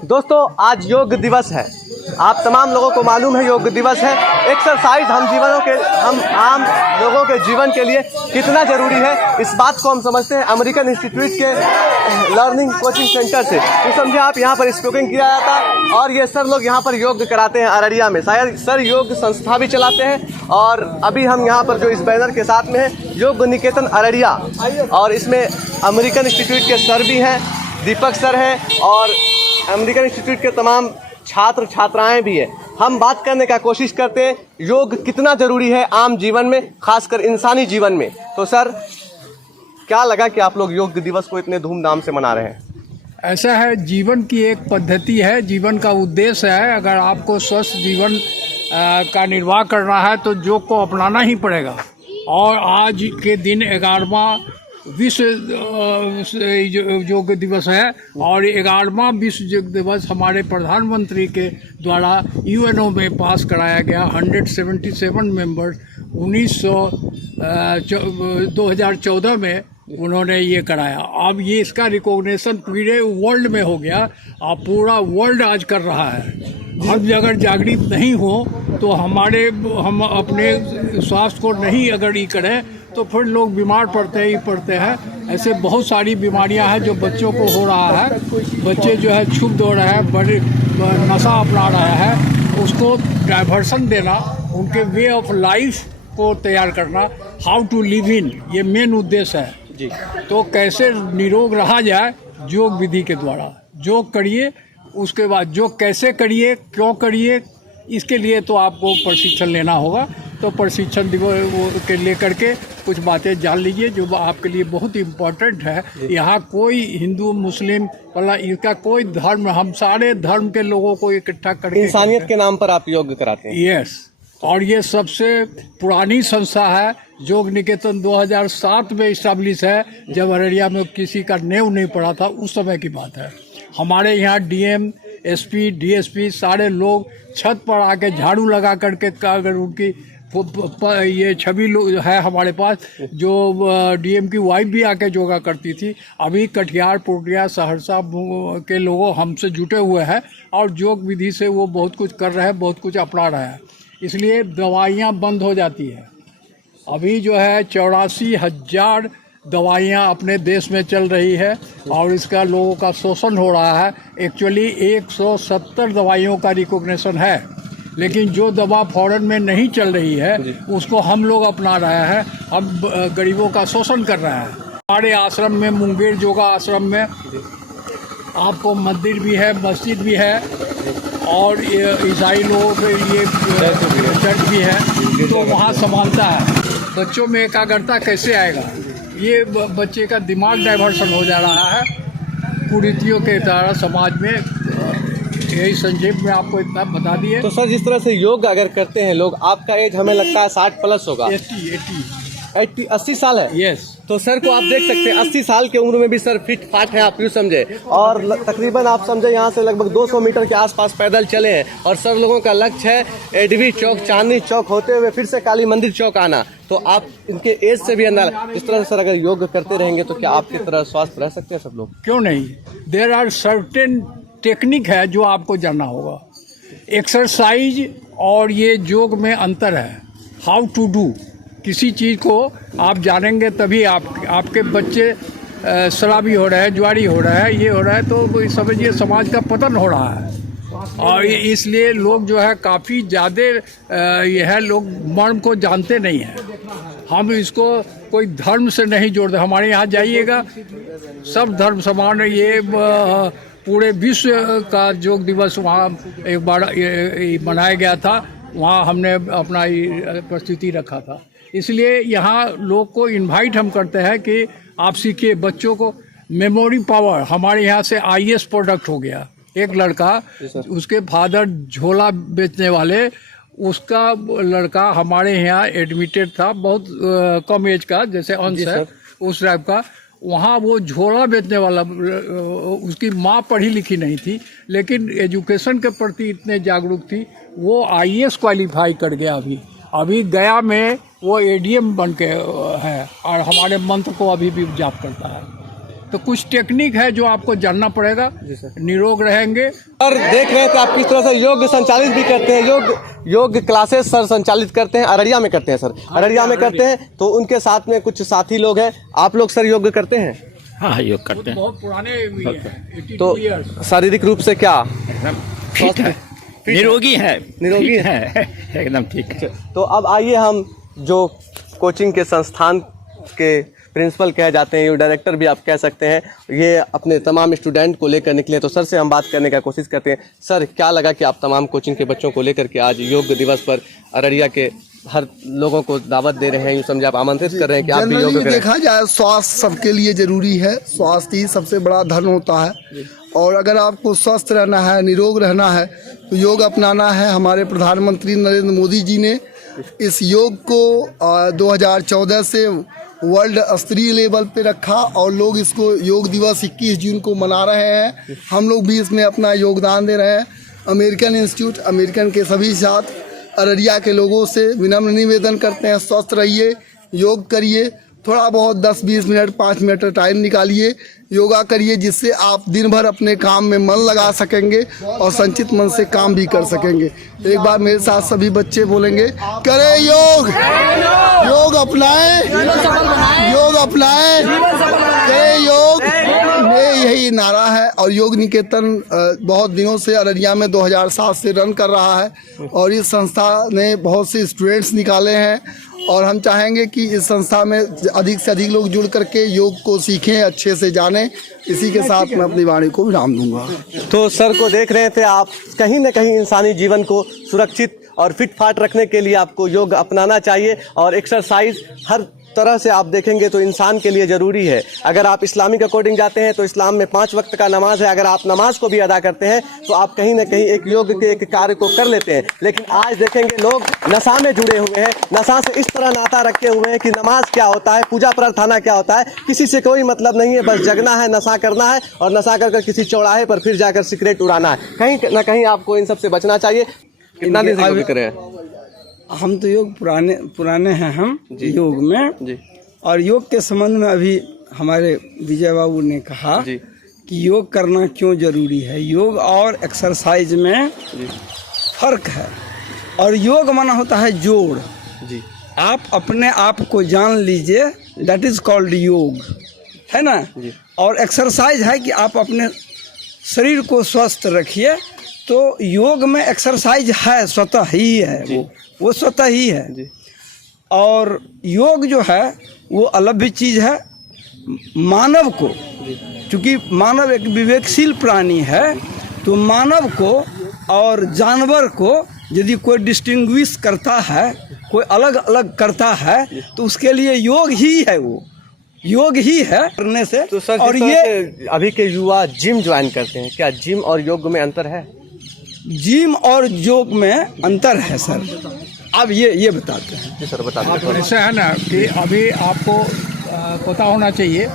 दोस्तों आज योग दिवस है। आप तमाम लोगों को मालूम है योग दिवस है। एक्सरसाइज हम आम लोगों के जीवन के लिए कितना ज़रूरी है, इस बात को हम समझते हैं अमेरिकन इंस्टीट्यूट के लर्निंग कोचिंग सेंटर से। तो समझे आप, यहाँ पर स्पोकन किया जाता है और ये सर लोग यहाँ पर योग कराते हैं अररिया में। शायद सर योग संस्था भी चलाते हैं और अभी हम यहाँ पर जो इस बैनर के साथ में है योग निकेतन अररिया, और इसमें अमेरिकन इंस्टीट्यूट के सर भी हैं, दीपक सर हैं और अमेरिकन इंस्टीट्यूट के तमाम छात्र छात्राएं भी हैं। हम बात करने का कोशिश करते हैं योग कितना ज़रूरी है आम जीवन में, खासकर इंसानी जीवन में। तो सर क्या लगा कि आप लोग योग दिवस को इतने धूमधाम से मना रहे हैं? ऐसा है, जीवन की एक पद्धति है, जीवन का उद्देश्य है। अगर आपको स्वस्थ जीवन का निर्वाह करना है तो योग को अपनाना ही पड़ेगा। और आज के दिन 11वां विश्व योग दिवस है और 11वां विश्व योग दिवस हमारे प्रधानमंत्री के द्वारा यूएनओ में पास कराया गया। 177 मेंबर्स 2014 में उन्होंने ये कराया। अब ये इसका रिकॉग्निशन पूरे वर्ल्ड में हो गया। अब पूरा वर्ल्ड आज कर रहा है। हम अगर जागृत नहीं हो तो हम अपने स्वास्थ्य को नहीं अगर ये करें तो फिर लोग बीमार पड़ते हैं। ऐसे बहुत सारी बीमारियां हैं जो बच्चों को हो रहा है। बच्चे जो है क्षुब्ध हो रहे हैं, बड़े नशा अपना रहे हैं। उसको डाइवर्सन देना, उनके वे ऑफ लाइफ को तैयार करना, हाउ टू लिव इन, ये मेन उद्देश्य है जी। तो कैसे निरोग रहा जाए योग विधि के द्वारा। योग करिए, उसके बाद योग कैसे करिए, क्यों करिए, इसके लिए तो आपको प्रशिक्षण लेना होगा। तो प्रशिक्षण के लेकर के कुछ बातें जान लीजिए जो आपके लिए बहुत इम्पोर्टेंट है। यहाँ कोई हिंदू मुस्लिम वाला इसका कोई धर्म, हम सारे धर्म के लोगों को इकट्ठा करके इंसानियत के नाम पर आप योग कराते हैं। यस, और ये सबसे पुरानी संस्था है। योग निकेतन 2007 में इस्टेब्लिश है, जब अररिया में किसी का नेव नहीं पड़ा था, उस समय की बात है। हमारे यहाँ डीएम, एसपी, डीएसपी सारे लोग छत पर आके झाड़ू लगा करके, अगर उनकी ये छवि है हमारे पास, जो डीएम की वाइफ भी आके योगा करती थी। अभी कटिहार, पूर्णिया, सहरसा के लोग हमसे जुटे हुए हैं और योग विधि से वो बहुत कुछ कर रहे हैं, बहुत कुछ अपना रहे हैं। इसलिए दवाइयाँ बंद हो जाती है। अभी जो है 84,000 दवाइयाँ अपने देश में चल रही है और इसका लोगों का शोषण हो रहा है। एक्चुअली 170 दवाइयों का रिकॉग्निशन है, लेकिन जो दवा फॉरेन में नहीं चल रही है उसको हम लोग अपना रहे हैं। हम गरीबों का शोषण कर रहे हैं। हमारे आश्रम में, मुंगेर योगा आश्रम में, आपको मंदिर भी है, मस्जिद भी है और ईसाई लोगों के लिए चर्च भी है। तो वहाँ समानता है। बच्चों में एकाग्रता कैसे आएगा? ये बच्चे का दिमाग डाइवर्सन हो जा रहा है कुरीतियों के तरह समाज में। यही संक्षेप में आपको इतना बता दिए। तो सर जिस तरह से योग अगर करते हैं लोग, आपका एज हमें लगता है 60 प्लस होगा। 80 साल है। यस। तो सर को आप देख सकते हैं 80 साल की उम्र में भी सर फिट फाट है, आप यूँ समझे। और तकरीबन आप समझे यहाँ से लगभग 200 मीटर के आसपास पैदल चले हैं और सर लोगों का लक्ष्य है एडवी चौक, चांदनी चौक होते हुए फिर से काली मंदिर चौक आना। तो आप इनके एज से भी अंदाजा, इस तरह से सर अगर योग करते रहेंगे तो क्या आपकी तरह स्वस्थ रह सकते हैं सब लोग? क्यों नहीं। देयर आर सर्टेन टेक्निक है जो आपको जानना होगा। एक्सरसाइज और ये योग में अंतर है। हाउ टू डू, किसी चीज़ को आप जानेंगे तभी आपके बच्चे शराबी हो रहे हैं, जुआरी हो रहा है, ये हो रहा है, तो समझिए समाज का पतन हो रहा है। और इसलिए लोग जो है काफ़ी ज़्यादा ये है, लोग मर्म को जानते नहीं हैं। हम इसको कोई धर्म से नहीं जोड़ते। हमारे यहाँ जाइएगा, सब धर्म समान है। ये पूरे विश्व का योग दिवस वहाँ एक बार मनाया गया था, वहाँ हमने अपना प्रस्तुति रखा था। इसलिए यहाँ लोग को इनवाइट हम करते हैं कि आप सीखिए। बच्चों को मेमोरी पावर, हमारे यहाँ से आईएएस प्रोडक्ट हो गया। एक लड़का, उसके फादर झोला बेचने वाले, उसका लड़का हमारे यहाँ एडमिटेड था, बहुत कम एज का, जैसे अंश है उस टाइप का। वहाँ वो झोला बेचने वाला, उसकी माँ पढ़ी लिखी नहीं थी लेकिन एजुकेशन के प्रति इतने जागरूक थी, वो आईएएस क्वालिफाई कर गया। अभी गया में वो एडीएम बन के है और हमारे मंत्र को अभी भी जाप करता है। तो कुछ टेक्निक है जो आपको जानना पड़ेगा, निरोग रहेंगे। और देख रहे थे आप किस तरह से योग संचालित भी करते हैं, योग क्लासेस सर संचालित करते हैं, अररिया में करते हैं सर, अररिया में करते हैं। तो उनके साथ में कुछ साथी लोग हैं। आप लोग सर योग करते हैं? हाँ, योग करते हैं। बहुत पुराने भी हैं, तो 82 years। शारीरिक रूप से क्या फिट है, निरोगी है, निरोगी फिट है, एकदम ठीक है। तो अब आइए हम जो कोचिंग के संस्थान के प्रिंसिपल कहे जाते हैं, ये डायरेक्टर भी आप कह सकते हैं, ये अपने तमाम स्टूडेंट को लेकर निकले। तो सर से हम बात करने का कोशिश करते हैं। सर, क्या लगा कि आप तमाम कोचिंग के बच्चों को लेकर के आज योग दिवस पर अररिया के हर लोगों को दावत दे रहे हैं, यूँ समझे आप आमंत्रित कर रहे हैं कि आप भी योग करें? देखा जाए स्वास्थ्य सबके लिए जरूरी है, स्वास्थ्य ही सबसे बड़ा धन होता है। और अगर आपको स्वस्थ रहना है, निरोग रहना है, तो योग अपनाना है। हमारे प्रधानमंत्री नरेंद्र मोदी जी ने इस योग को 2014 से वर्ल्ड स्तरीय लेवल पे रखा और लोग इसको योग दिवस 21 जून को मना रहे हैं। हम लोग भी इसमें अपना योगदान दे रहे हैं। अमेरिकन इंस्टीट्यूट, अमेरिकन के सभी साथ अररिया के लोगों से विनम्र निवेदन करते हैं, स्वस्थ रहिए, योग करिए, थोड़ा बहुत 10-20 मिनट 5 मिनट टाइम निकालिए, योगा करिए, जिससे आप दिन भर अपने काम में मन लगा सकेंगे और संचित मन से काम भी कर सकेंगे। एक बार मेरे साथ सभी बच्चे बोलेंगे, करें योग, योग अपनाएं, योग अपनाएं, करें योग। ये यही नारा है। और योग निकेतन बहुत दिनों से अररिया में 2007 से रन कर रहा है और इस संस्था ने बहुत से स्टूडेंट्स निकाले हैं और हम चाहेंगे कि इस संस्था में अधिक से अधिक लोग जुड़ करके योग को सीखें, अच्छे से जानें। इसी के साथ मैं अपनी वाणी को विराम दूंगा। तो सर को देख रहे थे आप, कहीं ना कहीं इंसानी जीवन को सुरक्षित और फिट फाट रखने के लिए आपको योग अपनाना चाहिए और एक्सरसाइज हर तरह से आप देखेंगे तो इंसान के लिए ज़रूरी है। अगर आप इस्लामिक अकॉर्डिंग जाते हैं तो इस्लाम में 5 वक्त का नमाज है। अगर आप नमाज को भी अदा करते हैं तो आप कहीं ना कहीं एक योग के एक कार्य को कर लेते हैं। लेकिन आज देखेंगे लोग नशा में जुड़े हुए हैं, नशा से इस तरह नाता रखे हुए हैं कि नमाज क्या होता है, पूजा प्रार्थना क्या होता है, किसी से कोई मतलब नहीं है। बस जगना है, नशा करना है और नशा कर किसी चौराहे पर फिर जाकर सिगरेट उड़ाना है। कहीं ना कहीं आपको इन सब से बचना चाहिए। कितना दिन से योग कर रहे हैं? हम तो योग पुराने हैं हम योग में जी। और योग के संबंध में अभी हमारे विजय बाबू ने कहा जी। कि योग करना क्यों जरूरी है। योग और एक्सरसाइज में फर्क है। और योग माना होता है जोड़। जी। आप अपने आप को जान लीजिए, दैट इज कॉल्ड योग, है ना। जी। और एक्सरसाइज है कि आप अपने शरीर को स्वस्थ रखिए। तो योग में एक्सरसाइज है, स्वतः ही है, वो स्वतः ही है। जी। और योग जो है वो अलभ्य चीज़ है। मानव को, चूँकि मानव एक विवेकशील प्राणी है, तो मानव को और जानवर को यदि कोई डिस्टिंग्विश करता है, कोई अलग अलग करता है, तो उसके लिए योग ही है, वो योग ही है करने से। तो सर, और ये अभी के युवा जिम ज्वाइन करते हैं, क्या जिम और योग में अंतर है? जिम और योग में अंतर है सर। अब ये बताते हैं। जी सर, बताते हैं। तो ऐसा है ना कि अभी आपको पता होना चाहिए,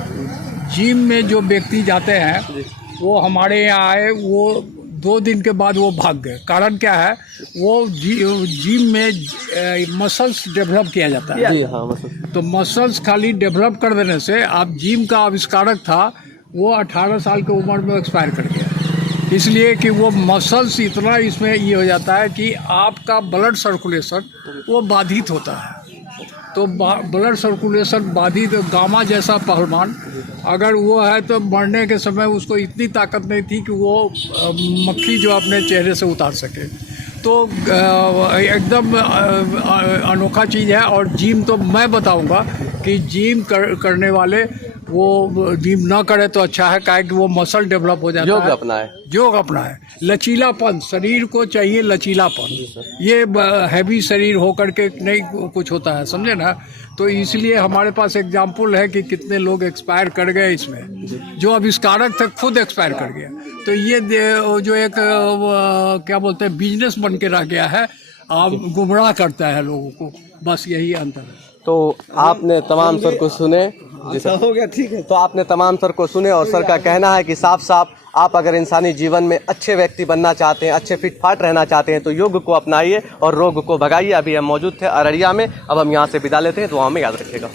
जिम में जो व्यक्ति जाते हैं वो हमारे यहाँ आए, वो 2 दिन के बाद वो भाग गए। कारण क्या है? वो जिम में मसल्स डेवलप किया जाता है। जी हाँ, मसल्स। तो मसल्स खाली डेवलप कर देने से, आप जिम का आविष्कारक था वो 18 साल की उम्र में एक्सपायर कर गया। इसलिए कि वो मसल्स इतना इसमें ये हो जाता है कि आपका ब्लड सर्कुलेशन वो बाधित होता है। तो ब्लड सर्कुलेशन बाधित, गामा जैसा पहलवान अगर वो है तो मरने के समय उसको इतनी ताकत नहीं थी कि वो मक्खी जो अपने चेहरे से उतार सके। तो एकदम अनोखा चीज़ है। और जिम तो मैं बताऊंगा कि जिम करने वाले वो जिम ना करे तो अच्छा है, काहे कि वो मसल डेवलप हो जाता है। योग अपना है, योग अपना है। लचीलापन, शरीर को चाहिए लचीलापन। ये हैवी शरीर होकर के नहीं कुछ होता है, समझे ना। तो इसलिए हमारे पास एग्जाम्पल है कि कितने लोग एक्सपायर कर गए इसमें। जो आविष्कारक थे खुद एक्सपायर कर गया। तो ये जो एक क्या बोलते हैं बिजनेस बन के रह गया है, आप गुमराह करता है लोगों को, बस यही अंतर है। तो आपने तमाम सर को सुने। जी सर, हो गया, ठीक है। तो आपने तमाम सर को सुने और सर का कहना है कि साफ साफ आप अगर इंसानी जीवन में अच्छे व्यक्ति बनना चाहते हैं, अच्छे फिट फाट रहना चाहते हैं, तो योग को अपनाइए और रोग को भगाइए। अभी हम मौजूद थे अररिया में, अब हम यहाँ से विदा लेते हैं। दुआ में याद रखिएगा।